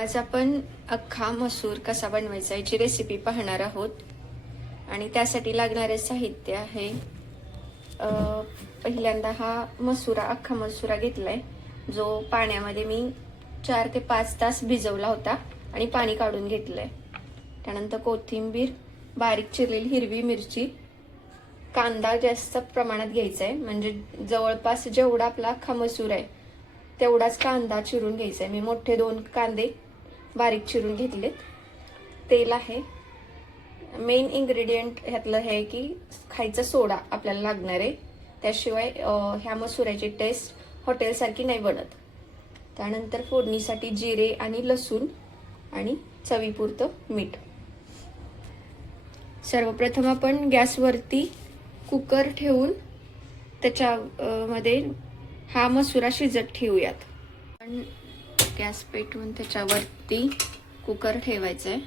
आज आपण अख्खा मसूर कसा बनवायचा याची रेसिपी पाहणार आहोत. आणि त्यासाठी लागणारे साहित्य आहे, पहिल्यांदा हा अख्खा मसुरा घेतलाय, जो पाण्यामध्ये मी 4 ते 5 तास भिजवला होता आणि पाणी काढून घेतलंय. त्यानंतर कोथिंबीर, बारीक चिरलेली हिरवी मिरची, कांदा जास्त प्रमाणात घ्यायचा आहे, म्हणजे जवळपास जेवढा आपला अख्खा मसूर आहे तेवढाच कांदा चिरून घ्यायचा आहे. मी मोठे 2 कांदे बारीक चिरून घेतलेत. तेल आहे. मेन इन्ग्रेडियंट ह्यातलं हे की खायचा सोडा आपल्याला लागणार आहे, त्याशिवाय ह्या मसुऱ्याची टेस्ट हॉटेलसारखी नाही बनत. त्यानंतर फोडणीसाठी जिरे आणि लसूण आणि चवीपुरतं मीठ. सर्वप्रथम आपण गॅसवरती कुकर ठेवून त्याच्यामध्ये हा मसुरा शिजत ठेवूयात. आपण गॅस पेटवून त्याच्यावरती कुकर ठेवायचा आहे.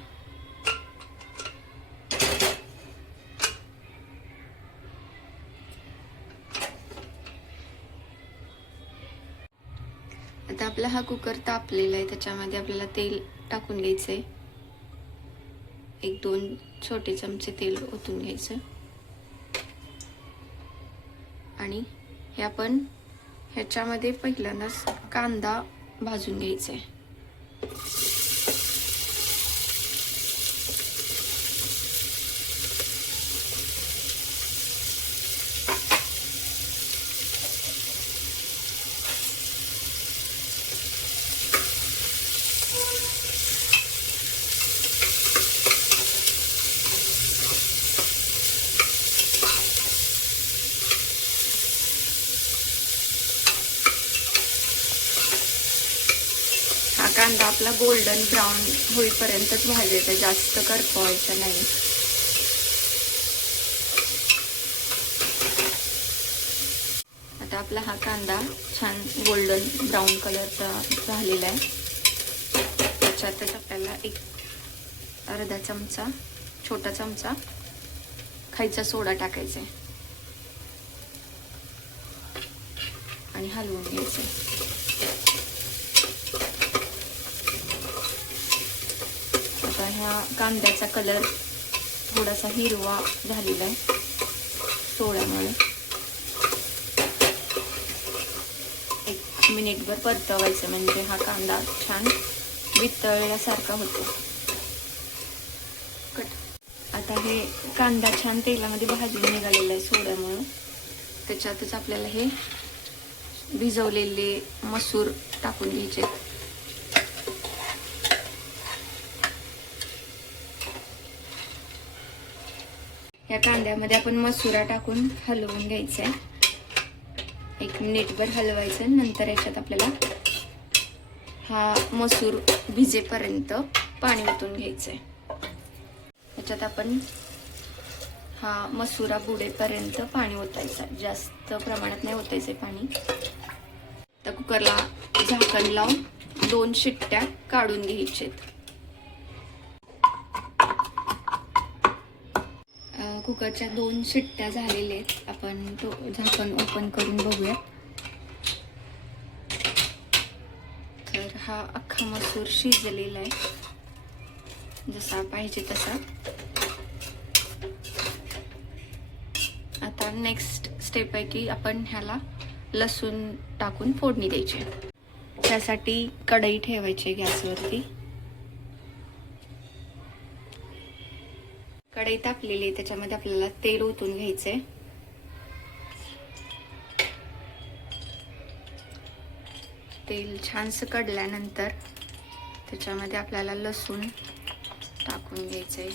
आता आपला हा कुकर तापलेला आहे, त्याच्यामध्ये आपल्याला तेल टाकून घ्यायचंय. 1-2 छोटे चमचे तेल ओतून घ्यायचं आणि हे आपण ह्याच्यामध्ये पहिल्यांदाच कांदा भाजून घ्यायचा आहे. हा कांदा आपला गोल्डन ब्राऊन होईपर्यंतच भाजायचा, जास्त करपवायचा नाही. आता आपला हा कांदा छान गोल्डन ब्राऊन कलरचा झालेला आहे. त्याच्यातच आपल्याला एक अर्धा चमचा, छोटा चमचा खायचा सोडा टाकायचा आहे आणि हलवून घ्यायचं. आता ह्या कांद्याचा कलर थोडासा हिरवा झालेला आहे सोड्यामुळे. 1 मिनिटभर परतवायचं, म्हणजे हा कांदा छान वितळल्यासारखा होतो. आता हे कांदा छान तेलामध्ये भाजून निघालेला आहे सोड्यामुळे. त्याच्यातच आपल्याला हे भिजवलेले मसूर टाकून घ्यायचे. या कांद्यामध्ये आपण मसुरा टाकून हलवून घ्यायचं आहे. 1 मिनिटभर हलवायचं. नंतर याच्यात आपल्याला हा मसूर भिजेपर्यंत पाणी ओतून घ्यायचं आहे. याच्यात आपण हा मसुरा बुडेपर्यंत पाणी ओतायचं, जास्त प्रमाणात नाही ओतायचं पाणी. तर कुकरला झाकण लावून 2 शिट्ट्या काढून घ्यायचेत. कुकरच्या 2 शिट्ट्या झालेल्या आहेत. आपण तो झाकण ओपन करून बघूया. तर हा अख्खा मसूर शिजलेला आहे, जसा पाहिजे तसा. आता नेक्स्ट स्टेप आहे की आपण ह्याला लसूण टाकून फोडणी द्यायची. त्यासाठी कढई ठेवायची गॅसवरती. कढई तापलेली आहे, त्याच्यामध्ये आपल्याला तेल ओतून घ्यायचंय. तेल छानसं कडल्यानंतर त्याच्यामध्ये आपल्याला लसूण टाकून घ्यायचंय.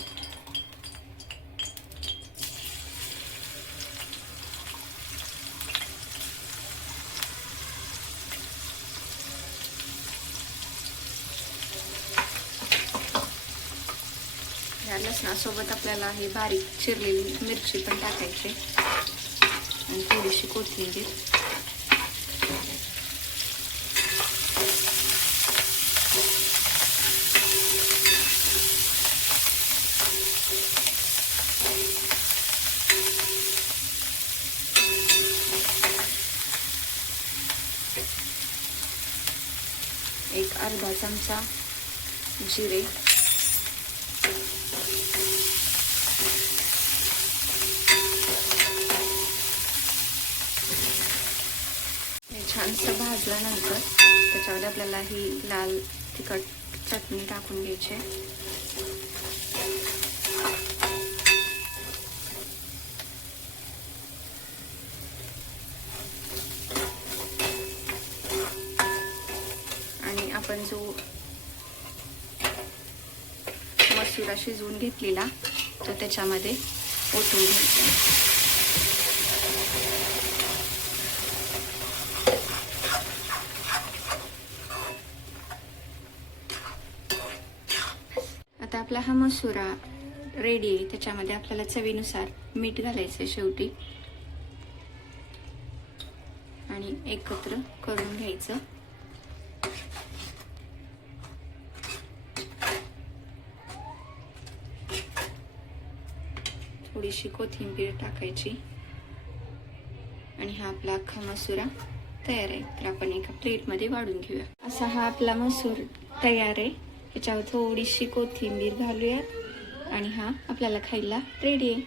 या लसणासोबत आपल्याला हे बारीक चिरलेली मिरची पण टाकायची आणि थोडीशी कोथिंबीर. एक अर्धा चमचा जिरे, छानसं भाजल्यानंतर त्याच्यामध्ये आपल्याला ही लाल तिखट चटणी टाकून घ्यायची आहे. आणि आपण जो मसुरा शिजवून घेतलेला तो त्याच्यामध्ये ओतून घ्यायचा. आता आपला हा मसुरा रेडी आहे. त्याच्यामध्ये आपल्याला चवीनुसार मीठ घालायचं शेवटी आणि एकत्र करून घ्यायचं. थोडीशी कोथिंबीर टाकायची आणि हा आपला अख्खा मसुरा तयार आहे. तर आपण एका प्लेटमध्ये वाढून घेऊया. असा हा आपला मसूर तयार आहे. याच्यावर थोडीशी कोथिंबीर घालूयात आणि हा आपल्याला खायला रेडी आहे.